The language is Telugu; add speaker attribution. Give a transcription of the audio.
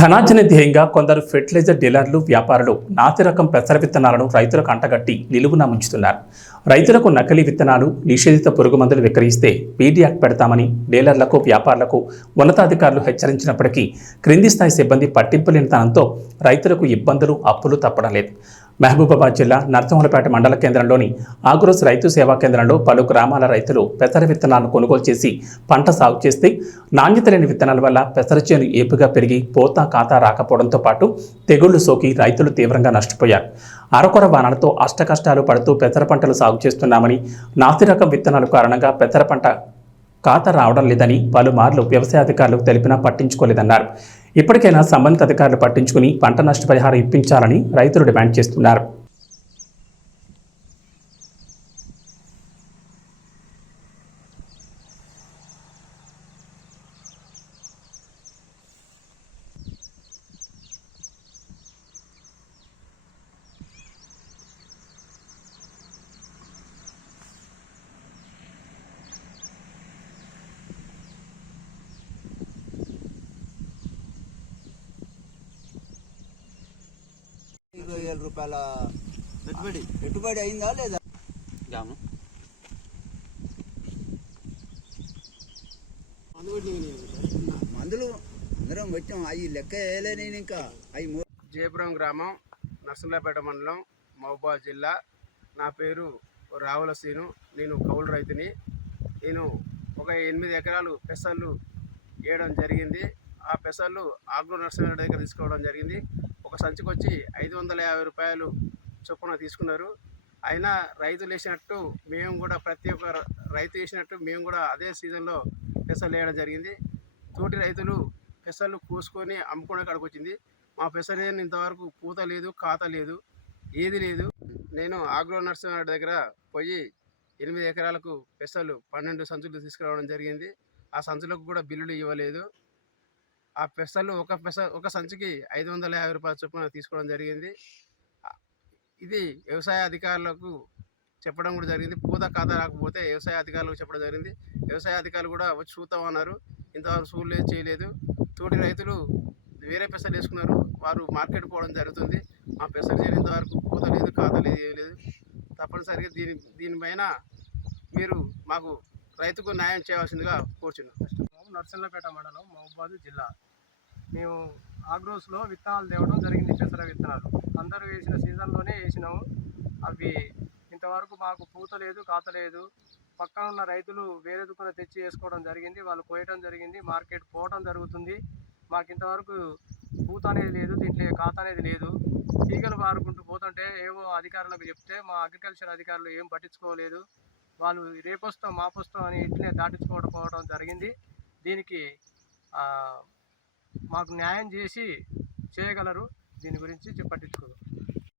Speaker 1: ధనార్జన ధ్యేయంగా కొందరు ఫెర్టిలైజర్ డీలర్లు వ్యాపారులు నాతి రకం పెసర విత్తనాలను రైతులకు అంటగట్టి నిలువున ముంచుతున్నారు. రైతులకు నకిలీ విత్తనాలు నిషేధిత పురుగు మందులు విక్రయిస్తే పీడీ యాక్ట్ పెడతామని డీలర్లకు వ్యాపారులకు ఉన్నతాధికారులు హెచ్చరించినప్పటికీ క్రింది స్థాయి సిబ్బంది పట్టింపు లేనితనంతో రైతులకు ఇబ్బందులు అప్పులు తప్పడం లేదు. మహబూబాబాద్ జిల్లా నరసింహులపేట మండల కేంద్రంలోని ఆగ్రోస్ రైతు సేవా కేంద్రంలో పలు గ్రామాల రైతులు పెసర విత్తనాలను కొనుగోలు చేసి పంట సాగు చేస్తే నాణ్యత లేని విత్తనాల వల్ల పెసర చేను ఏపుగా పెరిగి పోత ఖాతా రాకపోవడంతో పాటు తెగుళ్ళు సోకి రైతులు తీవ్రంగా నష్టపోయారు. అరకొర వానలతో అష్టకష్టాలు పడుతూ పెసర పంటలు సాగు చేస్తున్నామని నాసి రకం విత్తనాల కారణంగా పెసర పంట ఖాతా రావడం లేదని పలుమార్లు వ్యవసాయ అధికారులు తెలిపినా పట్టించుకోలేదన్నారు. ఇప్పటికైనా సంబంధిత అధికారులు పట్టించుకుని పంట నష్టపరిహారం ఇప్పించాలని రైతులు డిమాండ్ చేస్తున్నారు.
Speaker 2: వేల రూపాయల పెట్టుబడి. పెట్టుబడి అయిందా లేదా? మందులు అందరం పెట్టాం. అవి లెక్క వేయలే నేను ఇంకా. అవి మూ-
Speaker 3: జయపురం గ్రామం నర్సులపేట మండలం మహబూబాద్ జిల్లా. నా పేరు రావుల సీను నేను కౌలు రైతుని. నేను ఒక ఎనిమిది ఎకరాలు పెసళ్ళు వేయడం జరిగింది. ఆ పెసళ్ళు ఆగ్రో నర్సరీ దగ్గర తీసుకోవడం జరిగింది. ఒక సంచికి వచ్చి ఐదు వందల యాభై రూపాయలు చొప్పున తీసుకున్నారు. అయినా రైతులు వేసినట్టు మేము కూడా ప్రతి ఒక్క రైతు వేసినట్టు మేము కూడా అదే సీజన్లో పెసలు వేయడం జరిగింది. తోటి రైతులు పెసలు కోసుకొని అమ్ముకునే కాడికి వచ్చింది మా పెసరేని ఇంతవరకు పూత లేదు ఖాత లేదు ఏది లేదు. నేను ఆగ్రో నర్సరీ దగ్గర పోయి ఎనిమిది ఎకరాలకు పెసలు పన్నెండు సంచులు తీసుకురావడం జరిగింది. ఆ సంచులకు కూడా బిల్లులు ఇవ్వలేదు. ఆ పెసలు ఒక పెస ఒక సంచికి ఐదు వందల యాభై రూపాయల చొప్పున తీసుకోవడం జరిగింది. ఇది వ్యవసాయ అధికారులకు చెప్పడం కూడా జరిగింది. పూత ఖాతా రాకపోతే వ్యవసాయ అధికారులకు చెప్పడం జరిగింది. వ్యవసాయ అధికారులు కూడా వచ్చి చూస్తామన్నారు ఇంతవరకు చూడలేదు చేయలేదు తోటి రైతులు వేరే పెసలు వేసుకున్నారు. వారు మార్కెట్ పోవడం జరుగుతుంది. మా పెసలు చేయని ఇంతవరకు పూత లేదు ఖాతా లేదు ఏమీ లేదు. తప్పనిసరిగా దీని దీనిపైన మీరు మాకు రైతుకు న్యాయం చేయవలసిందిగా కోరుచున్నాం.
Speaker 4: నర్సన్నపేట మండలం మహబాద్ జిల్లా. మేము ఆగ్రోస్లో విత్తనాలు తేవడం జరిగింది పెసర విత్తనాలు. అందరూ వేసిన సీజన్లోనే వేసినాము. అవి ఇంతవరకు మాకు పూత లేదు కాత లేదు. పక్కన ఉన్న రైతులు వేరే దుక్కున తెచ్చి వేసుకోవడం జరిగింది వాళ్ళు కోయటం జరిగింది మార్కెట్ పోవడం జరుగుతుంది. మాకు ఇంతవరకు పూత అనేది లేదు దీంట్లో ఖాతా అనేది లేదు. తీగలు పారుకుంటూ పోతుంటే ఏవో అధికారులకు చెప్తే మా అగ్రికల్చర్ అధికారులు ఏం పట్టించుకోలేదు. వాళ్ళు రేపొస్తాం మాపొస్తాం అని ఇట్లనే దాటించుకోవడం పోవడం జరిగింది. దీనికి మాకు న్యాయం చేసి చేయగలరు. దీని గురించి పట్టించుకోరు